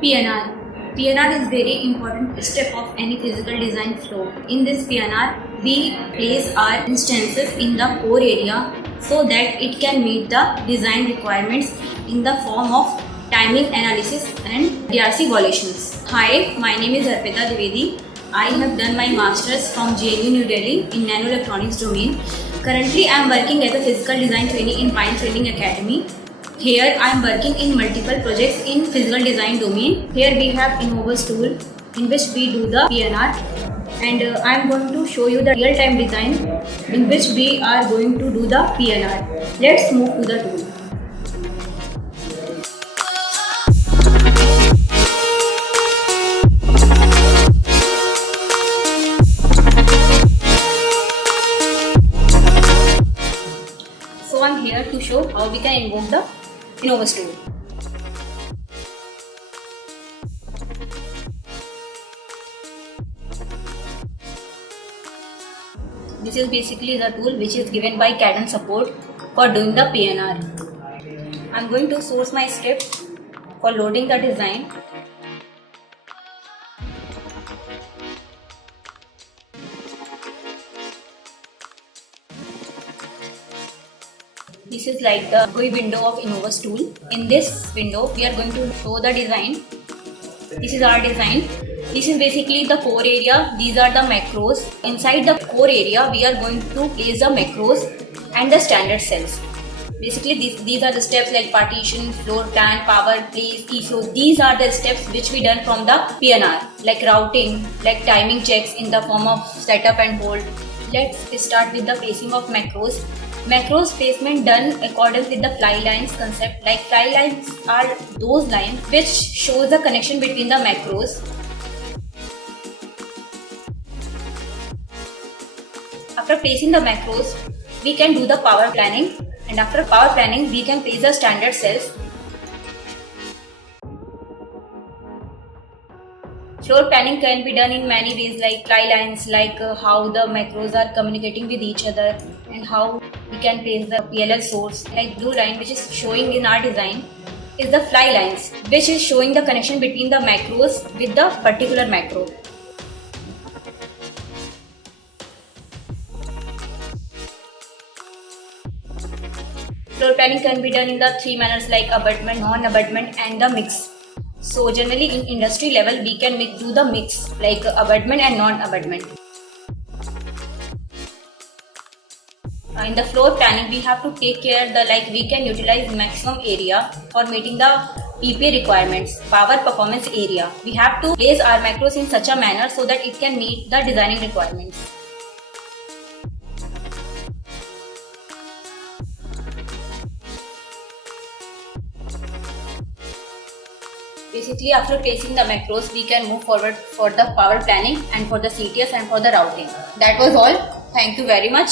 PNR. PNR is very important step of any physical design flow. In this PNR, we place our instances in the core area so that it can meet the design requirements in the form of timing analysis and DRC evaluations. Hi, my name is Arpita Dwivedi. I have done my masters from JNU New Delhi in nanoelectronics domain. Currently, I am working as a physical design trainee in Pine Training Academy. Here I am working in multiple projects in physical design domain. Here we have Innovus tool in which we do the PNR, and I am going to show you the real-time design in which we are going to do the PNR. Let's move to the tool. So I am here to show how we can invoke the Innovus tool. This is basically the tool which is given by Cadence support for doing the PNR. I am going to source my script for loading the design. This is like the GUI window of Innovus tool. In this window, we are going to show the design. This is our design. This is basically the core area. These are the macros. Inside the core area, we are going to place the macros and the standard cells. Basically, these are the steps like partition, floor plan, power, place, ESO. These are the steps which we done from the PNR, like routing, like timing checks in the form of setup and hold. Let's start with the placing of macros. Macros placement done according with the fly lines concept. Like fly lines are those lines which shows the connection between the macros. After placing the macros, we can do the power planning, and after power planning, we can place the standard cells. Floor planning can be done in many ways, like fly lines, like how the macros are communicating with each other, and how we can place the PLL source. Like blue line, which is showing in our design, is the fly lines, which is showing the connection between the macros with the particular macro. Floor planning can be done in the three manners like abutment, non-abutment, and the mix. So generally in industry level, we can do the mix like abutment and non-abutment. In the floor planning, we have to take care we can utilize maximum area for meeting the PPA requirements, power performance area. We have to place our macros in such a manner so that it can meet the designing requirements. Basically, after placing the macros, we can move forward for the power planning and for the CTS and for the routing. That was all. Thank you very much.